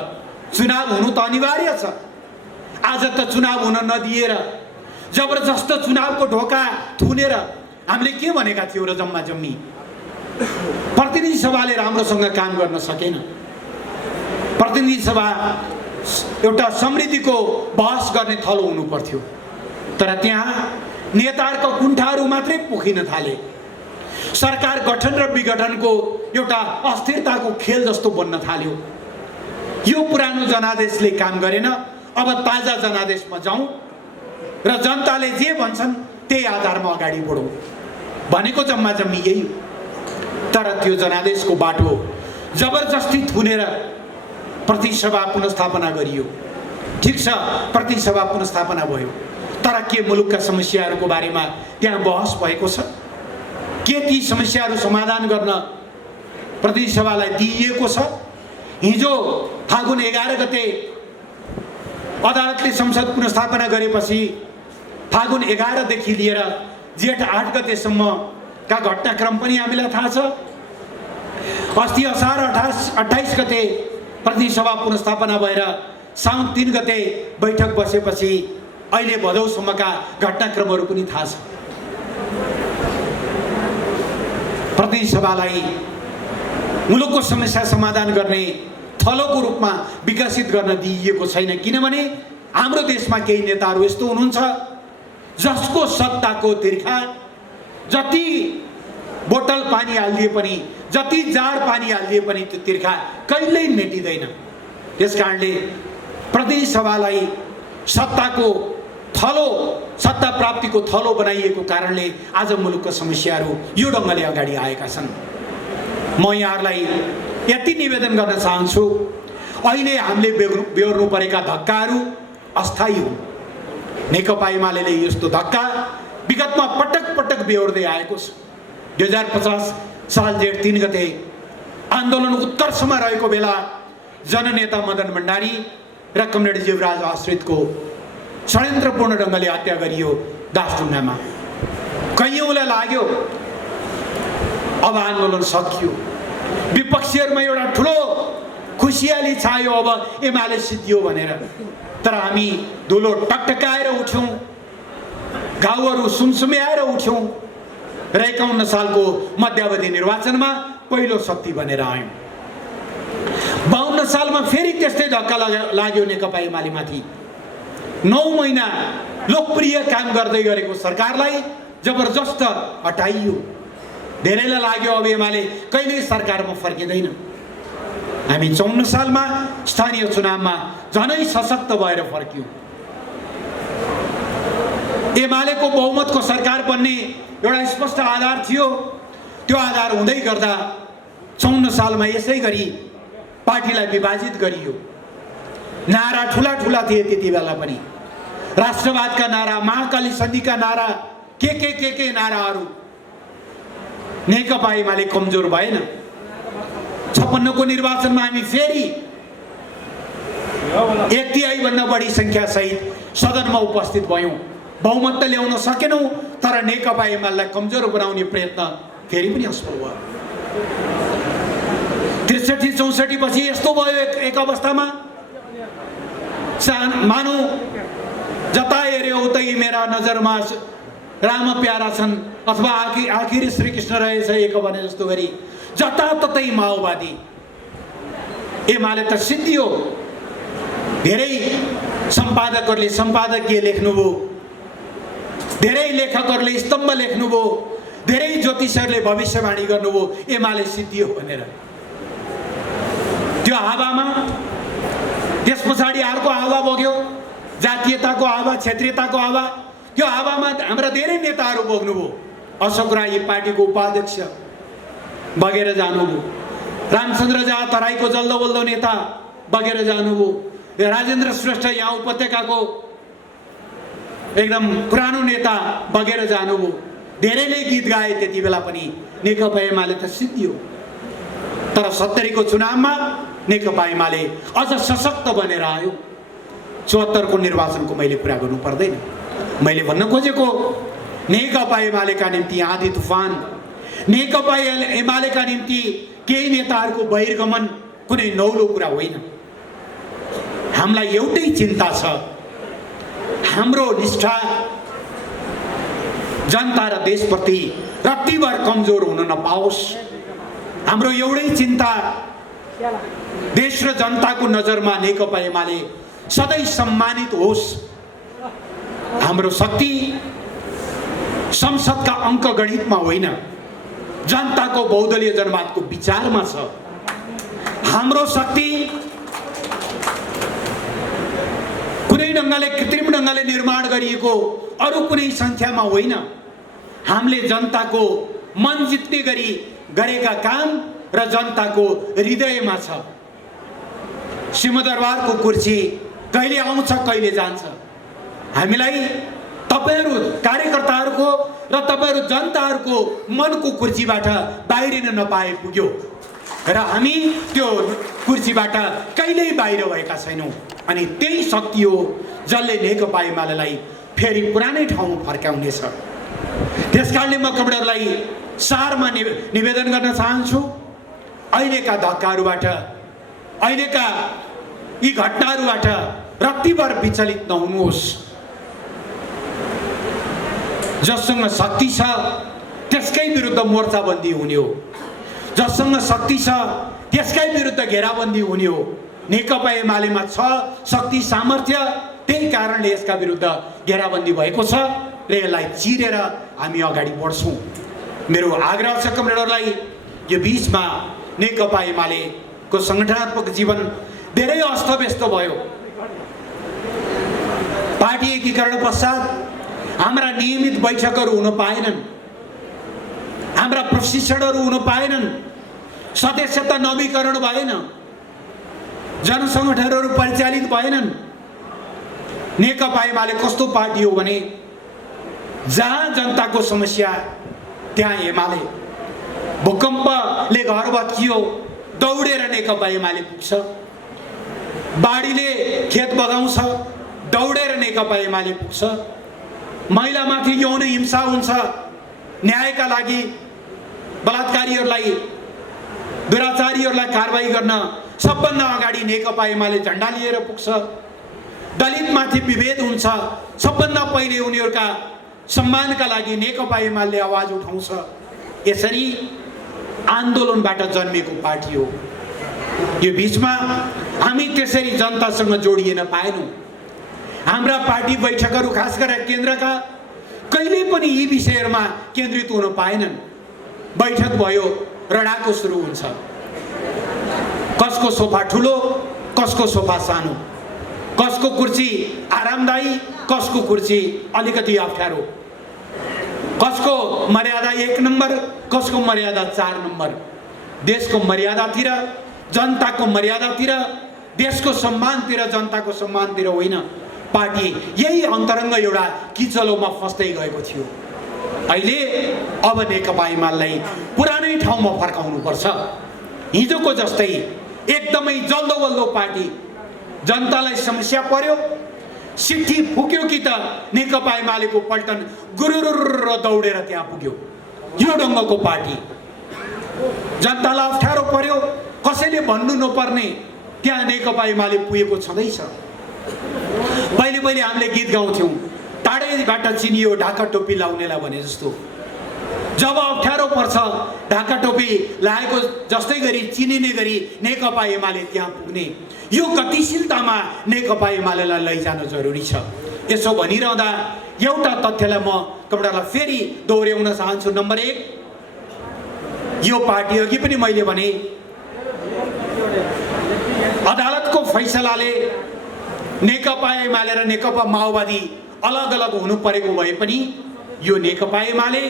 चुनाव हुनु त अनिवार्य छ। आज त चुनाव हुन नदिएर जबरजस्त चुनावको ढोका थुनेर हामीले के भनेका थियौँ र जम्मा जम्मी प्रतिनिधि सभाले राम्रोसँग काम गर्न सकेन। प्रतिनिधि सभा एउटा समृद्धिको बहस गर्ने थलो हुनु पर्थ्यो, तर त्यहाँ नेताहरूको कुण्ठाहरू मात्रै पोखिन थाले। सरकार गठन र विघटनको एउटा अस्थिरताको खेल जस्तो बन्न थाल्यो। यो पुरानो जनादेशले काम गरेन। अब ताजा जनादेशमा जाउँ र जनताले जे भन्छन् त्यही आधारमा अगाडि बढौँ भनेको जम्मा जम्मी यही हो। तर त्यो जनादेशको बाटो जबरजस्ती थुनेर प्रतिसभा पुनर्स्थापना गरियो। ठिक छ, प्रतिसभा पुनर्स्थापना भयो, तर के मुलुकका समस्याहरूको बारेमा त्यहाँ बहस भएको छ? के ती समस्याहरू समाधान गर्न प्रतिसभालाई दिइएको छ? हिजो फागुन 11 गते अदालतले संसद पुनर्स्थापना गरेपछि फागुन 11 देखि लिएर जेठ 8 गतेसम्मका घटनाक्रम पनि हामीलाई थाहा छ। अस्ति असार 28 गते प्रतिसभा पुनर्स्थापना भएर साउन 3 गते बैठक बसेपछि अहिले भदौसम्मका घटनाक्रमहरू पनि थाहा छ। प्रतिसभालाई मुलुकको समस्या समाधान गर्ने थलोको रूपमा विकसित गर्न दिइएको छैन, किनभने हाम्रो देशमा केही नेताहरू यस्तो हुनुहुन्छ जसको सत्ताको तिर्खा जति बोतल पानी हालिदिए पनि, जति जार पानी हालिदिए पनि त्यो तिर्खा कहिल्यै मेटिँदैन। त्यसकारणले प्रतिनिधि सभालाई सत्ताको थलो, सत्ता प्राप्तिको थलो बनाइएको कारणले आज मुलुकको समस्याहरू यो ढङ्गले अगाडि आएका छन्। म यहाँहरूलाई यति निवेदन गर्न चाहन्छु, अहिले हामीले बेहोर्नु परेका धक्काहरू अस्थायी हुन्। नेकपा एमाले यस्तो धक्का विगतमा पटक पटक बेहोर्दै आएको छ। 2050 साल जेठ 3 गते आन्दोलन उत्कर्षमा रहेको बेला जननेता मदन भण्डारी र कमरेड जीवराज आश्रितको षड्यन्त्रपूर्ण ढङ्गले हत्या गरियो दासढुङ्गामा। कैयौँलाई लाग्यो अब आन्दोलन सकियो। विपक्षीहरूमा एउटा ठुलो खुसियाली छायो अब एमाले सिद्धियो भनेर। तर हामी धुलो टकटकाएर उठ्यौँ, गाउँहरू सुमसुम्याएर उठ्यौँ र 51 सालको मध्यावधि निर्वाचनमा पहिलो शक्ति बनेर आयौँ। 52 सालमा फेरि त्यस्तै धक्का लाग्यो नेकपा एमालेमाथि। 9 महिना लोकप्रिय काम गर्दै गरेको सरकारलाई जबरजस्त हटाइयो। धेरैलाई लाग्यो अब एमाले कहिल्यै सरकारमा फर्किँदैन। हामी 54 सालमा स्थानीय चुनावमा झनै सशक्त भएर फर्क्यौँ। एमालेको बहुमतको सरकार बन्ने एउटा स्पष्ट आधार थियो। त्यो आधार हुँदै गर्दा 54 सालमा यसै गरी पार्टीलाई विभाजित गरियो। नारा ठुला ठुला थिए त्यति बेला पनि, राष्ट्रवादका नारा, महाकाली सन्धिका नारा, के नाराहरू। नेकपा एमाले कमजोर भएन। 56 को निर्वाचनमा हामी फेरि 1/3 भन्दा बढी संख्या सहित सदनमा उपस्थित भयौँ। बहुमत त ल्याउन सकेनौँ, तर नेकपा एमालेलाई कमजोर बनाउने प्रयत्न फेरि पनि असफल भयो। 63-64 पछि यस्तो भयो एक अवस्थामा मानौ जता हेऱ्यो उतै मेरा नजरमा राम प्यारा छन् अथवा आखिर श्री कृष्ण रहेछ एक भने जस्तो गरी जताततै माओवादी। एमाले त सिद्धियो। धेरै सम्पादकहरूले सम्पादकीय लेख्नुभयो, धेरै लेखकहरूले स्तम्भ लेख्नुभयो, धेरै ज्योतिषहरूले भविष्यवाणी गर्नुभयो एमाले सिद्धियो भनेर। त्यो हावामा त्यस पछाडि अर्को हावा बग्यो, जातीयताको हावा, क्षेत्रीयताको हावा। त्यो हावामा हाम्रा धेरै नेताहरू बग्नुभयो। अशोक राई पार्टीको उपाध्यक्ष बगेर जानुभयो, रामचन्द्र झा तराईको जल्दो बल्दो नेता बगेर जानुभयो, राजेन्द्र श्रेष्ठ यहाँ उपत्यकाको एकदम पुरानो नेता बगेर जानुभयो। धेरैले गीत गाए त्यति बेला पनि, नेकपा एमाले त सिद्धियो। तर 70 को चुनावमा नेकपा एमाले अझ सशक्त बनेर आयो। 74 को निर्वाचनको मैले कुरा गर्नु पर्दैन। मैले भन्न खोजेको नेकपा एमालेका निम्ति आँधी तुफान, नेकपा एमालेका निम्ति केही नेताहरूको बहिर्गमन कुनै नौलो कुरा होइन। हामीलाई एउटै चिन्ता छ, हाम्रो निष्ठा जनता र देशप्रति रत्तिभर कमजोर हुन नपाओस्। हाम्रो एउटै चिन्ता देश र जनताको नजरमा नेकपा एमाले सधैँ सम्मानित होस्। हाम्रो शक्ति संसदका अङ्कगणितमा होइन, जनताको बहुदलीय जनवादको विचारमा छ। हाम्रो शक्ति कुनै ढङ्गले कृत्रिम ढङ्गले निर्माण गरिएको अरू कुनै सङ्ख्यामा होइन। हामीले जनताको मन जित्ने गरी गरेका काम र जनताको हृदयमा छ। सिंहदरबारको कुर्सी कहिले आउँछ कहिले जान्छ। हामीलाई तपाईहरू कार्यकर्ताहरूको र तपाईहरू जनताहरूको मनको कुर्सीबाट बाहिरिन नपाए पुग्यो र हामी त्यो कुर्सीबाट कहिल्यै बाहिर भएका छैनौँ। अनि त्यही शक्ति हो जसले नेकपा एमालेलाई फेरि पुरानै ठाउँमा फर्काउनेछ। त्यसकारणले म कमरेडलाई सारमा निवेदन गर्न चाहन्छु, अहिलेका धक्काहरूबाट, अहिलेका यी घटनाहरूबाट रत्तिभर विचलित नहुनुहोस्। जससँग शक्ति छ त्यसकै विरुद्ध मोर्चाबन्दी हुने हो, जससँग शक्ति छ त्यसकै विरुद्ध घेराबन्दी हुने हो। नेकपा एमालेमा छ शक्ति सामर्थ्य, त्यही कारणले यसका विरुद्ध घेराबन्दी भएको छ र यसलाई चिरेर हामी अगाडि बढ्छौँ। मेरो आग्रह छ कमरेडहरूलाई, यो बिचमा नेकपा एमालेको सङ्गठनात्मक जीवन धेरै अस्तव्यस्त भयो। पार्टी एकीकरण पश्चात हाम्रा नियमित बैठकहरू हुन पाएनन्, हाम्रा प्रशिक्षणहरू हुन पाएनन्, सदस्यता नवीकरण भएन, जनसङ्गठनहरू परिचालित भएनन्। नेकपा एमाले कस्तो पार्टी हो भने जहाँ जनताको समस्या त्यहाँ एमाले, भूकम्पले घर भत्कियो दौडेर नेकपा एमाले पुग्छ, बाढीले खेत बगाउँछ दौडेर नेकपा एमाले पुग्छ, महिलामाथि यौन हिंसा हुन्छ न्यायका लागि बलात्कारीहरूलाई, दुराचारीहरूलाई कारबाही गर्न सबभन्दा अगाडि नेकपा एमाले झन्डा लिएर पुग्छ, दलितमाथि विभेद हुन्छ सबभन्दा पहिले उनीहरूका सम्मानका लागि नेकपा एमाले आवाज उठाउँछ। यसरी आन्दोलनबाट जन्मेको पार्टी हो। यो बिचमा हामी त्यसरी जनतासँग जोडिएन पाएनौँ। हाम्रा पार्टी बैठकहरू खास गरेर केन्द्रका कहिल्यै पनि यी विषयहरूमा केन्द्रित हुन पाएनन्। बैठक भयो, रडाको सुरु हुन्छ, कसको सोफा ठुलो कसको सोफा सानो, कसको कुर्सी आरामदायी कसको कुर्सी अलिकति अप्ठ्यारो, कसको मर्यादा 1 नम्बर कसको मर्यादा 4 नम्बर। देशको मर्यादातिर, जनताको मर्यादातिर, देशको सम्मानतिर, जनताको सम्मानतिर होइन। पार्टी यही अन्तरङ्ग एउटा किचलोमा फस्दै गएको थियो। अहिले अब नेकपा एमालेलाई पुरानै ठाउँमा फर्काउनुपर्छ। हिजोको जस्तै एकदमै जल्दो बल्दो पार्टी, जनतालाई समस्या पर्यो सिट्ठी फुक्यो कि त नेकपा एमालेको पल्टन गुरुरुर दौडेर त्यहाँ पुग्यो। यो ढङ्गको पार्टी, जनतालाई अप्ठ्यारो पर्यो कसैले भन्नु नपर्ने त्यहाँ नेकपा एमाले पुगेको छँदैछ। पहिले पहिले हामीले गीत गाउँथ्यौँ, टाढैबाट चिनियो ढाका टोपी लाउनेलाई भने जस्तो। जब अप्ठ्यारो पर्छ ढाका टोपी लगाएको जस्तै गरी चिनिने गरी नेकपा एमाले त्यहाँ पुग्ने, यो गतिशीलतामा नेकपा एमालेलाई लैजान जरुरी छ। यसो भनिरहँदा एउटा तथ्यलाई म कमरेडलाई फेरि दोहोऱ्याउन चाहन्छु। नम्बर 1, यो पार्टी अघि पनि मैले भने अदालतको फैसलाले नेकपा एमाले र नेकपा माओवादी अलग अलग हुनु परेको भए पनि यो नेकपा एमाले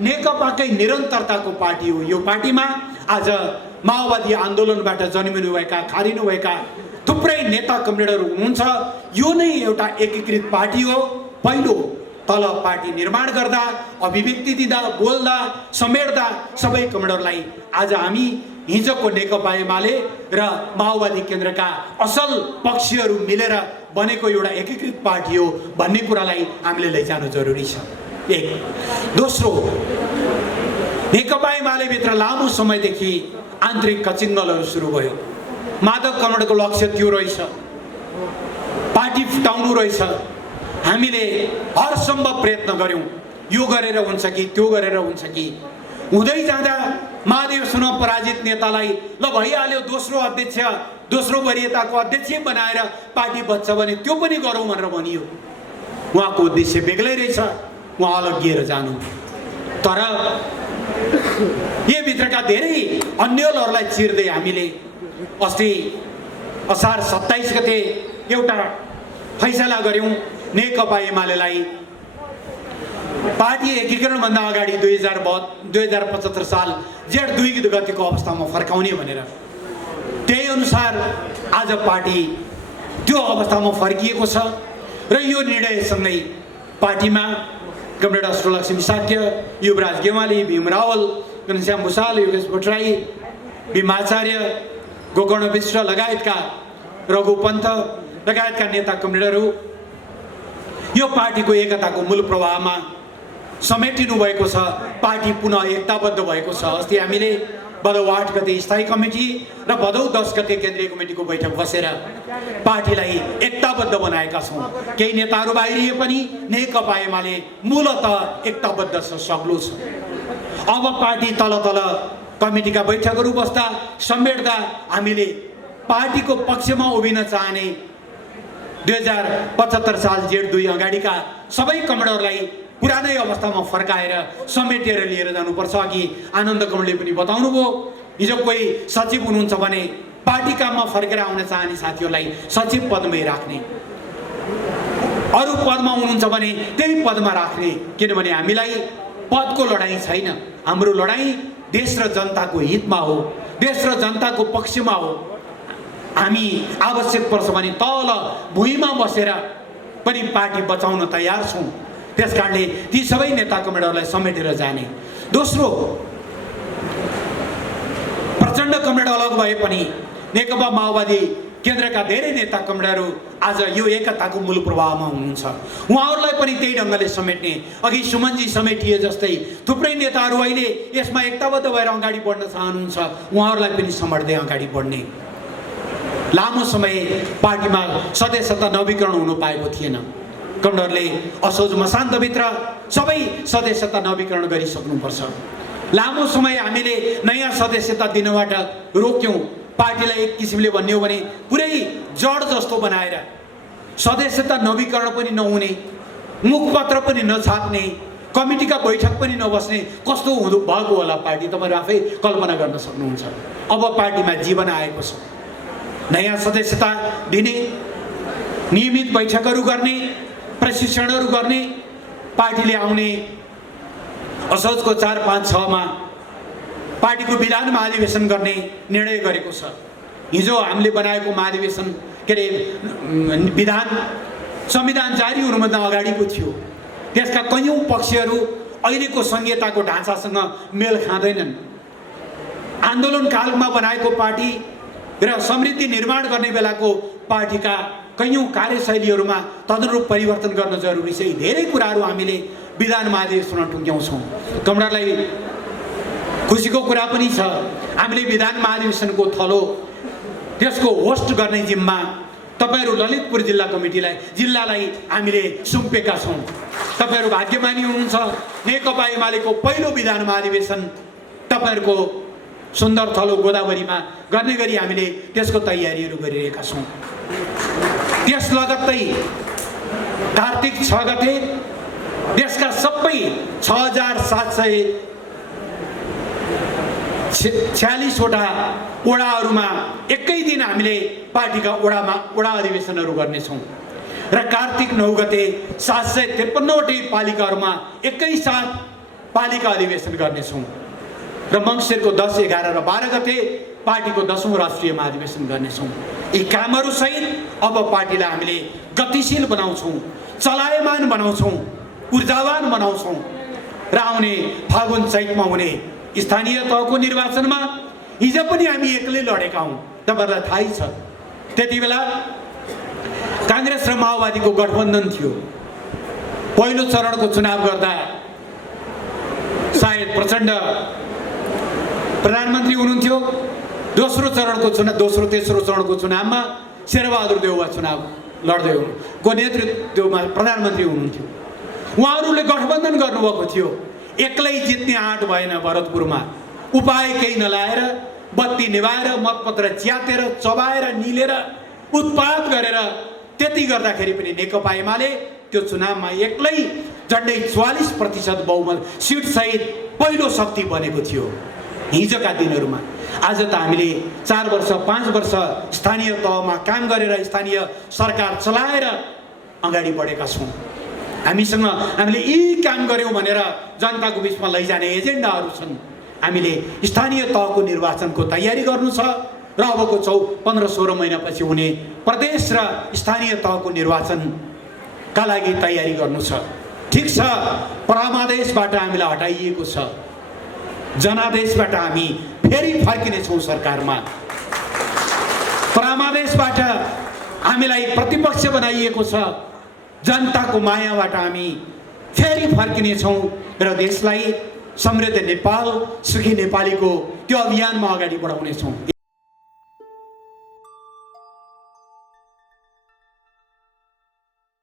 नेकपाकै निरन्तरताको पार्टी हो। यो पार्टीमा आज माओवादी आन्दोलनबाट जन्मिनुभएका खारिनुभएका थुप्रै नेता कमरेडहरू हुनुहुन्छ। यो नै एउटा एकीकृत पार्टी हो। पहिलो तल पार्टी निर्माण गर्दा, अभिव्यक्ति दिँदा, बोल्दा, समेट्दा सबै कमरेडहरूलाई आज हामी हिजोको नेकपा एमाले र माओवादी केन्द्रका असल पक्षहरू मिलेर बनेको एउटा एकीकृत पार्टी हो भन्ने कुरालाई हामीले लैजानु जरुरी छ। एक। दोस्रो, नेकपा एमाले भित्र लामो समयदेखि आन्तरिक कचिङ्गलहरू सुरु भयो। माधव कमरेडको लक्ष्य त्यो रहेछ, पार्टी फुटाउनु रहेछ। हामीले हर सम्भव प्रयत्न गर्यौं, यो गरेर हुन्छ कि त्यो गरेर हुन्छ कि। हुँदै जाँदा महाधिवेशनमा पराजित नेतालाई ल भइहाल्यो, दोस्रो अध्यक्ष, दोस्रो वरियताको अध्यक्ष बनाएर पार्टी बच्छ भने त्यो पनि गरौँ भनेर भनियो। उहाँको उद्देश्य बेग्लै रहेछ, उहाँ अलग्गिएर जानु। तर यो भित्रका धेरै अन्यलहरूलाई चिर्दै हामीले अस्ति असार 27 गते एउटा फैसला गर्यौं। नेकपा एमालेलाई पार्टी एकीकरणभन्दा अगाडि 2075 साल जेठ 2 गतेको अवस्थामा फर्काउने भनेर। त्यही अनुसार आज पार्टी त्यो अवस्थामा फर्किएको छ र यो निर्णयसँगै पार्टीमा कमरेड अष्टलक्ष्मी साक्य, युवराज गेवाली, भीम रावल, घनश्याम भुसाल, योगेश भट्टराई, भीम आचार्य, गोकर्ण विष्ट लगायतका, रघु पन्त लगायतका नेता कमरेडहरू यो पार्टीको एकताको मूल प्रवाहमा समेटिनु भएको छ। पार्टी पुनः एकताबद्ध भएको छ। अस्ति हामीले भदौ 8 गते स्थायी कमिटी र भदौ 10 गते केन्द्रीय कमिटीको बैठक बसेर पार्टीलाई एकताबद्ध बनाएका छौँ। केही नेताहरू बाहिरिए पनि नेकपा एमाले मूलतः एकताबद्ध छ, सग्लो छ। अब पार्टी तल कमिटीका बैठकहरू बस्दा समेट्दा हामीले पार्टीको पक्षमा उभिन चाहने 2075 साल जेठ 2 अगाडिका सबै कमरेडहरूलाई पुरानै अवस्थामा फर्काएर समेटेर लिएर जानुपर्छ। अघि आनन्द कमलले पनि बताउनु भयो, हिजो कोही सचिव हुनुहुन्छ भने पार्टी काममा फर्केर आउन चाहने साथीहरूलाई सचिव पदमै राख्ने, अरू पदमा हुनुहुन्छ भने त्यही पदमा राख्ने। किनभने हामीलाई पदको लडाईँ छैन, हाम्रो लडाईँ देश र जनताको हितमा हो, देश र जनताको पक्षमा हो। हामी आवश्यक पर्छ भने तल भुइँमा बसेर पनि पार्टी बचाउन तयार छौँ। त्यसकारणले ती सबै नेता कमरेडहरूलाई समेटेर जाने। दोस्रो, प्रचण्ड कमरेड अलग भए पनि नेकपा माओवादी केन्द्रका धेरै नेता कमरेडहरू आज यो एकताको मूल प्रवाहमा हुनुहुन्छ। उहाँहरूलाई पनि त्यही ढङ्गले समेट्ने। अघि सुमनजी समेटिए जस्तै थुप्रै नेताहरू अहिले यसमा एकताबद्ध भएर अगाडि बढ्न चाहनुहुन्छ, उहाँहरूलाई पनि समेट्दै अगाडि बढ्ने। लामो समय पार्टीमा सदस्यता नवीकरण हुनु पाएको थिएन। कमरेडले असोज मसान्तभित्र सबै सदस्यता नवीकरण गरिसक्नुपर्छ। लामो समय हामीले नयाँ सदस्यता दिनबाट रोक्यौँ। पार्टीलाई एक किसिमले भन्ने हो भने पुरै जड जस्तो बनाएर सदस्यता नवीकरण पनि नहुने, मुखपत्र पनि नछाप्ने, कमिटीका बैठक पनि नबस्ने कस्तो हुँदो भएको होला पार्टी, तपाईहरु आफै कल्पना गर्न सक्नुहुन्छ। अब पार्टीमा जीवन आएको छ। नयाँ सदस्यता दिने, नियमित बैठकहरू गर्ने, प्रशिक्षणहरू गर्ने, पार्टीले आउने असोजको 4, 5, 6 मा पार्टीको विधान महाधिवेशन गर्ने निर्णय गरेको छ। हिजो हामीले बनाएको महाधिवेशन के अरे विधान संविधान जारी हुनुभन्दा अगाडिको थियो। त्यसका कयौं पक्षहरू अहिलेको संहिताको ढाँचासँग मेल खाँदैनन्। आन्दोलन कालमा बनाएको पार्टी र समृद्धि निर्माण गर्ने बेलाको पार्टीका कयौं कार्यशैलीहरूमा तदनुरूप परिवर्तन गर्न जरुरी छ। धेरै कुराहरू हामीले विधान महाधिवेशनमा टुङ्ग्याउँछौँ। कमरेडलाई खुसीको कुरा पनि छ, हामीले विधान महाधिवेशनको थलो त्यसको होस्ट गर्ने जिम्मा तपाईहरु ललितपुर जिल्ला कमिटीलाई जिल्लालाई हामीले सुम्पेका छौं। तपाईहरु भाग्यमानी हुनुहुन्छ। नेकपा एमालेको पहिलो विधान महाधिवेशन तपाईहरुको सुन्दर थलो गोदावरीमा गर्ने गरी हामीले त्यसको तयारीहरू गरिरहेका छौं। त्यस लगत्तै कार्तिक 6 गते देशका सबै 6746 वटा वडाहरूमा एकै दिन हामीले पार्टीका वडा अधिवेशनहरू गर्नेछौँ र कार्तिक 9 गते 753 वटै पालिकाहरूमा एकैसाथ पालिका अधिवेशन गर्नेछौँ र मङ्सिरको 10, 11 र 12 गते पार्टीको 10औं राष्ट्रिय महाधिवेशन गर्नेछौँ। यी कामहरू सहित अब पार्टीलाई हामीले गतिशील बनाउँछौँ, चलायमान बनाउँछौँ, ऊर्जावान बनाउँछौँ र आउने फागुन चैतमा हुने स्थानीय तहको निर्वाचनमा हिजो पनि हामी एक्लै लडेका हौं। तपाईहरुलाई थाहै छ त्यति बेला कांग्रेस र माओवादीको गठबन्धन थियो। पहिलो चरणको चुनाव गर्दा सायद प्रचण्ड प्रधानमन्त्री हुनुहुन्थ्यो। दोस्रो तेस्रो चरणको चुनावमा शेरबहादुर देउवा चुनाव लड्दै हुनुको नेतृत्वमा प्रधानमन्त्री हुनुहुन्थ्यो। उहाँहरूले गठबन्धन गर्नुभएको थियो। एक्लै जित्ने आँट भएन भरतपुरमा। उपाय केही नलाएर बत्ती निभाएर मतपत्र च्यातेर चबाएर निलेर उत्पात गरेर त्यति गर्दाखेरि पनि नेकपा एमाले त्यो चुनावमा एक्लै झन्डै 44% बहुमत सिट सहित पहिलो शक्ति बनेको थियो हिजोका दिनहरूमा। आज त हामीले 4 वर्ष 5 वर्ष स्थानीय तहमा काम गरेर स्थानीय सरकार चलाएर अगाडि बढेका छौँ। हामीले यी काम गर्यौं भनेर जनताको बीचमा लैजाने एजेन्डाहरू छन्। हामीले स्थानीय तहको निर्वाचनको तयारी गर्नु छ र अबको 15-16 महिनापछि हुने प्रदेश र स्थानीय तहको निर्वाचनका लागि तयारी गर्नु छ। ठीक छ, परमादेशबाट हामीलाई हटाइएको छ, जनादेशबाट हामी फेरि फर्किनेछौँ सरकारमा। परमादेशबाट हामीलाई प्रतिपक्ष बनाइएको छ, जनताको मायाबाट हामी फेरि फर्किनेछौँ र देशलाई समृद्ध नेपाल सुखी नेपालीको त्यो अभियानमा अगाडि बढाउनेछौँ।